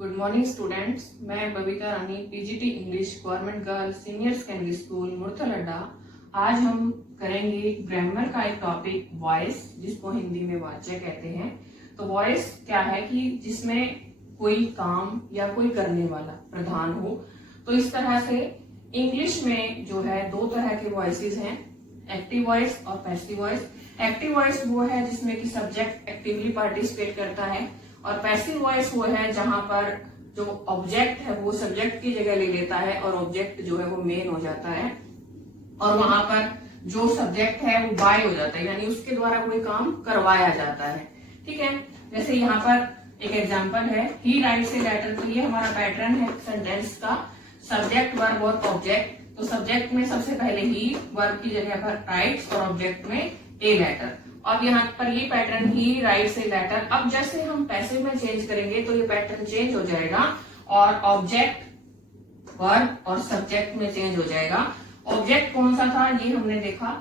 Good morning students. मैं Babita Rani, PGT English, government girls senior secondary school Murthal. आज हम करेंगे ग्रामर का एक टॉपिक वॉइस, जिसको हिंदी में वाच्य कहते हैं। तो वॉइस क्या है कि जिसमें कोई काम या कोई करने वाला प्रधान हो। तो इस तरह से इंग्लिश में जो है दो तरह के वॉइसेस हैं, एक्टिव वॉइस और पैसिव वॉइस। एक्टिव वॉइस वो है जिसमें कि सब्जेक्ट एक्टिवली पार्टिसिपेट करता है, और पैसिव वॉइस वो है जहां पर जो ऑब्जेक्ट है वो सब्जेक्ट की जगह ले लेता है और ऑब्जेक्ट जो है वो मेन हो जाता है, और वहां पर जो सब्जेक्ट है वो बाय हो जाता है, यानी उसके द्वारा कोई काम करवाया जाता है। ठीक है, जैसे यहाँ पर एक एग्जांपल है, ही राइट्स ए लेटर। तो ये हमारा पैटर्न है सेंटेंस का, सब्जेक्ट वर्ब और ऑब्जेक्ट। तो सब्जेक्ट में सबसे पहले ही, वर्ब की जगह पर राइट्स और ऑब्जेक्ट में ए लेटर। अब यहाँ पर ये पैटर्न ही राइट्स ए लेटर। अब जैसे हम पैसिव में चेंज करेंगे तो ये पैटर्न चेंज हो जाएगा और ऑब्जेक्ट वर्ब और सब्जेक्ट में चेंज हो जाएगा। ऑब्जेक्ट कौन सा था ये हमने देखा,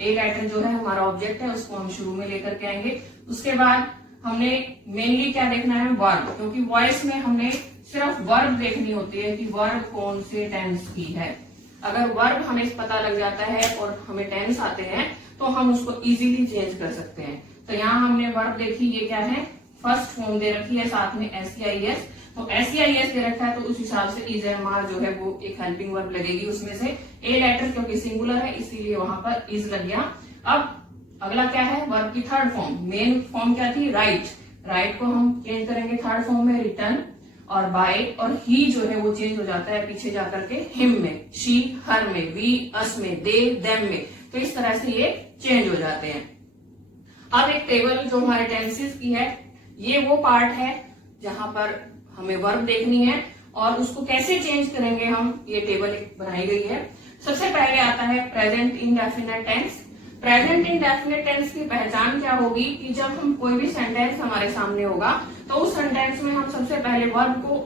ए लेटर जो है हमारा ऑब्जेक्ट है, उसको हम शुरू में लेकर के आएंगे। उसके बाद हमने मेनली क्या देखना है, वर्ब, क्योंकि वॉइस में हमने सिर्फ वर्ब देखनी होती है कि वर्ब कौन से टेंस की है। अगर वर्ब हमें पता लग जाता है और हमें टेंस आते हैं तो हम उसको इजीली चेंज कर सकते हैं। तो यहाँ हमने वर्ब देखी, ये क्या है, फर्स्ट फॉर्म दे रखी है, साथ में एसईआईएस। तो एसईआईएस दे रखा है तो उस हिसाब से इज एम आर जो है वो एक हेल्पिंग वर्ब लगेगी उसमें से। ए लेटर क्योंकि सिंगुलर है इसीलिए वहां पर इज लग गया। अब अगला क्या है, वर्ब की थर्ड फॉर्म। मेन फॉर्म क्या थी, राइट। राइट को हम चेंज करेंगे थर्ड फॉर्म में रिटर्न, और बाय और ही जो है वो चेंज हो जाता है पीछे जाकर के हिम में, शी हर में, वी अस में, दे देम में। तो इस तरह से ये चेंज हो जाते हैं। अब एक टेबल जो हमारे टेंसेस की है, ये वो पार्ट है जहां पर हमें वर्ब देखनी है और उसको कैसे चेंज करेंगे हम, ये टेबल एक बनाई गई है। सबसे पहले आता है present indefinite tense. Present indefinite tense की पहचान क्या होगी कि जब हम कोई भी सेंटेंस हमारे सामने होगा तो उस सेंटेंस में हम सबसे पहले वर्ब को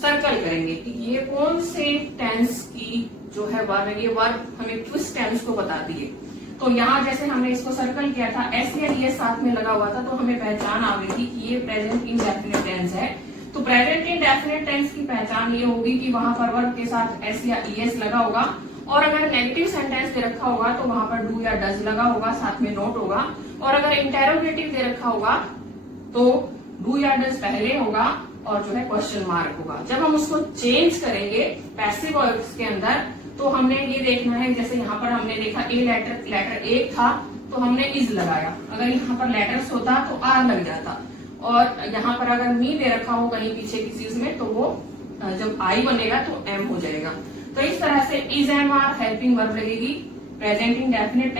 सर्कल करेंगे कि ये कौन से टेंस की जो है वर्ब है, ये वर्ब हमें किस टेंस को बताती है। तो यहाँ जैसे हमने इसको सर्कल किया था, एसईआईएस साथ में लगा हुआ था, तो हमें पहचान आ गई थी कि ये प्रेजेंट इंडेफिनिट टेंस है। तो प्रेजेंट इंडेफिनिट टेंस की पहचान ये होगी कि वहां पर वर्ब के साथ एस या ईएस लगा होगा, और अगर नेगेटिव सेंटेंस दे रखा होगा तो वहां पर डू या डज लगा होगा, साथ में नोट होगा, और अगर इंटेरोगेटिव दे रखा होगा तो डू या डज पहले होगा और जो है क्वेश्चन मार्क होगा। जब हम उसको चेंज करेंगे पैसिव वॉइस के अंदर तो हमने ये देखना है, जैसे यहाँ पर हमने देखा ए लेटर एक था तो हमने इज लगाया, अगर यहाँ पर लेटर्स होता तो आर लग जाता, और यहाँ पर अगर मी दे रखा हो कहीं पीछे किसी में तो वो जब आई बनेगा तो एम हो जाएगा। तो इस तरह से is am are helping verb लगेगी प्रेजेंट इंडेफिनिट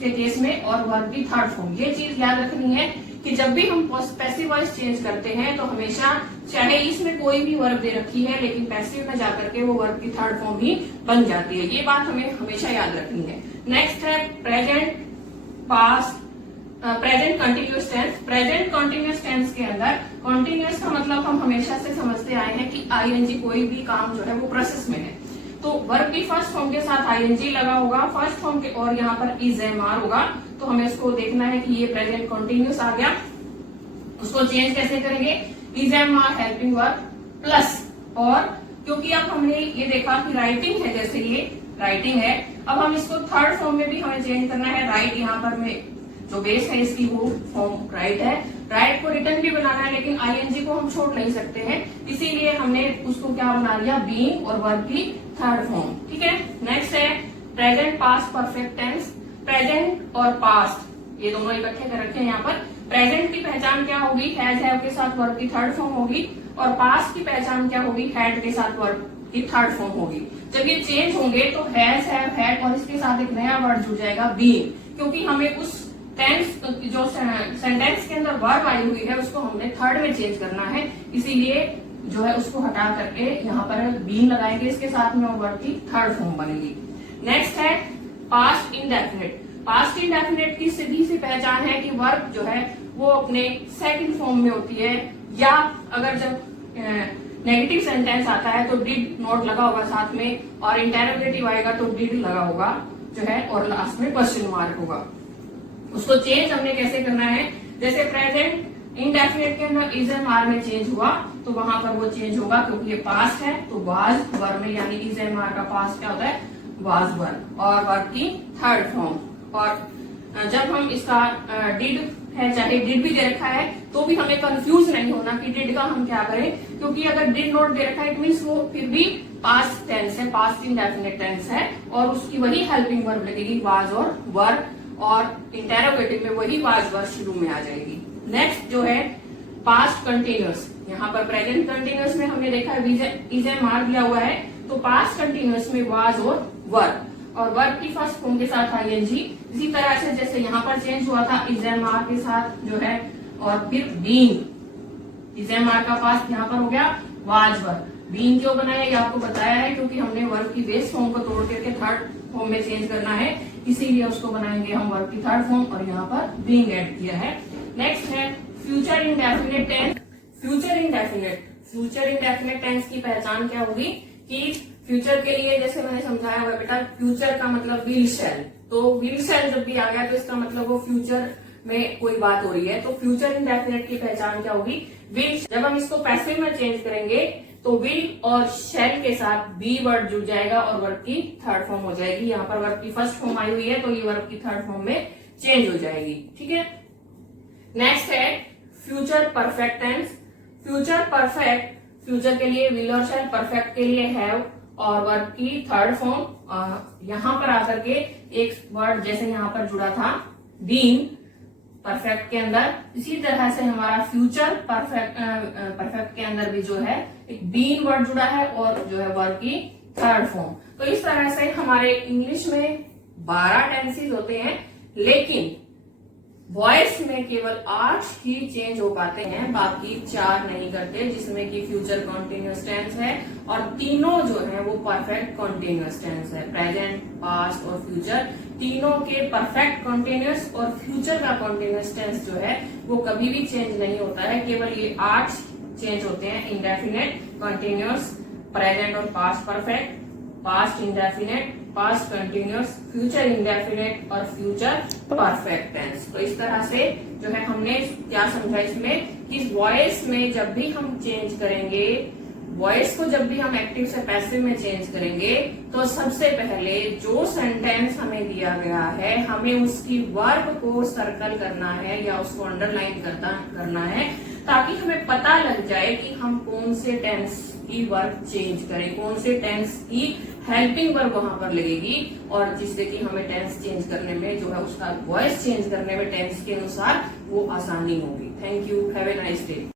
के केस में, और वर्ब की थर्ड फॉर्म। ये चीज याद रखनी है कि जब भी हम पैसिव वॉइस चेंज करते हैं तो हमेशा, चाहे इसमें कोई भी वर्ब दे रखी है लेकिन पैसिव में जाकर के वो वर्ब की थर्ड फॉर्म ही बन जाती है। ये बात हमें हमेशा याद रखनी है। नेक्स्ट है present past present continuous tense. Present continuous tense के अंदर कंटिन्यूअस का मतलब हम हमेशा से समझते आए हैं कि आईएनजी कोई भी काम जो है वो प्रोसेस में है, तो वर्ब की फर्स्ट फॉर्म के साथ आईएनजी लगा होगा फर्स्ट फॉर्म के, और यहाँ पर इज एम आर होगा। तो हमें इसको देखना है कि ये प्रेजेंट कंटिन्यूअस आ गया, उसको चेंज कैसे करेंगे, is am are helping verb plus, और क्योंकि अब हमने ये देखा कि राइटिंग है, जैसे ये राइटिंग है, अब हम इसको थर्ड फॉर्म में भी हमें चेंज करना है। राइट यहाँ पर में जो बेस है इसकी वो फॉर्म राइट है, राइट को रिटर्न भी बनाना है लेकिन आईएनजी को हम छोड़ नहीं सकते हैं, इसीलिए हमने उसको क्या बना लिया, बीइंग और वर्ब की थर्ड फॉर्म। ठीक है, नेक्स्ट है present past perfect tense. Present और पास्ट ये दोनों इकट्ठे कर रखे हैं यहाँ पर। प्रेजेंट की पहचान क्या होगी, हैज हैव के साथ वर्ब की थर्ड फॉर्म होगी, और पास्ट की पहचान क्या होगी, हैड के साथ वर्ब की थर्ड फॉर्म होगी। जब ये चेंज होंगे तो हैज हैव हैड और इसके साथ एक नया वर्ड जुड़ जाएगा, बीइंग, क्योंकि हमें उस टेंस जो सेंटेंस के अंदर वर्ब आई हुई है उसको हमने थर्ड में चेंज करना है, इसीलिए जो है उसको हटा करके यहाँ पर बीइंग लगाएंगे इसके साथ में और वर्ब की थर्ड फॉर्म बनेगी। नेक्स्ट है पास्ट इंडेफिनिट। पास्ट इंडेफिनिट की सीधी सी पहचान है कि वर्ब जो है वो अपने सेकंड फॉर्म में होती है, या अगर जब नेगेटिव सेंटेंस आता है तो डिड नोट लगा होगा साथ में, और इंटेरोगेटिव आएगा तो डिड लगा होगा जो है, और लास्ट में क्वेश्चन मार्क होगा। उसको चेंज हमने कैसे करना है, जैसे प्रेजेंट इंडेफिनेट के अंदर इज एम आर में चेंज हुआ तो वहां पर वो चेंज होगा, क्योंकि ये पास्ट है तो वाज वर में, यानी इज एम आर का पास्ट क्या होता है, वाज वर, और वर्ब की थर्ड फॉर्म। और जब हम इसका डिड है, चाहे डिड भी दे रखा है तो भी हमें कंफ्यूज नहीं होना कि डिड का हम क्या करें, क्योंकि अगर डिड नॉट दे रखा है इट मीन्स वो फिर भी पास्ट टेंस है, पास्ट इंडेफिनिट टेंस है, और उसकी वही हेल्पिंग वर्ब लगेगी वाज और वर, और इंटेरोगेटिव में वही वाज वर शुरू में आ जाएगी। नेक्स्ट जो है पास्ट कंटिन्यूअस, यहाँ पर प्रेजेंट कंटिन्यूअस में हमने देखा इज एम आर दिया हुआ है, तो पास्ट कंटिन्यूअस में वाज और वर, और वर्ब की फर्स्ट फॉर्म के साथ आईएनजी। इसी तरह से जैसे यहाँ पर चेंज हुआ था इज एम आर के साथ जो है, और फिर बीइंग, इज एम आर का पास्ट यहाँ पर हो गया वाज वर। बीइंग क्यों बनाया ये आपको बताया है, क्योंकि हमने वर्ब की बेस फॉर्म को तोड़ करके थर्ड फॉर्म में चेंज करना है, इसीलिए उसको बनाएंगे हम वर्ब की थर्ड फॉर्म, और यहाँ पर बीइंग ऐड किया है। नेक्स्ट है future indefinite tense. Future indefinite tense की पहचान क्या होगी कि फ्यूचर के लिए जैसे मैंने समझाया हुआ बेटा, फ्यूचर का मतलब विल शैल, तो विल शैल जब भी आ गया तो इसका मतलब वो फ्यूचर में कोई बात हो रही है। तो फ्यूचर इंडेफिनिट की पहचान क्या होगी, विल। जब हम इसको पैसिव में चेंज करेंगे तो विल और शैल के साथ बी वर्ड जुड़ जाएगा और वर्ब की थर्ड फॉर्म हो जाएगी। यहाँ पर वर्ब की फर्स्ट फॉर्म आई हुई है तो ये वर्ब की थर्ड फॉर्म में चेंज हो जाएगी, ठीक है। नेक्स्ट है future perfect tense. Future perfect, future के लिए विल और शैल, परफेक्ट के लिए हैव, और वर्ब की थर्ड फॉर्म यहाँ पर आकर के एक वर्ड जैसे यहाँ पर जुड़ा था बीइंग परफेक्ट के अंदर, इसी तरह से हमारा फ्यूचर परफेक्ट के अंदर भी जो है एक बीइंग वर्ड जुड़ा है और जो है वर्ब की थर्ड फॉर्म। तो इस तरह से हमारे इंग्लिश में 12 टेंसेस होते हैं, लेकिन वॉइस में केवल 8 ही चेंज हो पाते हैं, बाकी 4 नहीं करते, जिसमें कि फ्यूचर कॉन्टिन्यूअस टेंस है, और तीनों जो है वो परफेक्ट कॉन्टिन्यूअस टेंस है। प्रेजेंट, पास्ट और फ्यूचर तीनों के परफेक्ट कॉन्टिन्यूअस और फ्यूचर का कॉन्टिन्यूअस टेंस जो है वो कभी भी चेंज नहीं होता है, केवल ये 8 चेंज होते हैं, इंडेफिनेट, कॉन्टिन्यूअस, प्रेजेंट और past perfect, past indefinite, past continuous, future indefinite और फ्यूचर परफेक्ट टेंस। तो इस तरह से जो है हमने क्या समझा इसमें कि वॉइस में जब भी हम चेंज करेंगे, वॉइस को जब भी हम एक्टिव से पैसिव में चेंज करेंगे, तो सबसे पहले जो सेंटेंस हमें दिया गया है हमें उसकी वर्ब को सर्कल करना है या उसको अंडरलाइन करना है, ताकि हमें पता लग जाए कि हम कौन से टेंस की वर्ब चेंज करें, कौन से टेंस की हेल्पिंग वर्ब वहां पर लगेगी, और जिससे कि हमें टेंस चेंज करने में जो है उसका वॉइस चेंज करने में टेंस के अनुसार वो आसानी होगी। Thank you, have a nice day.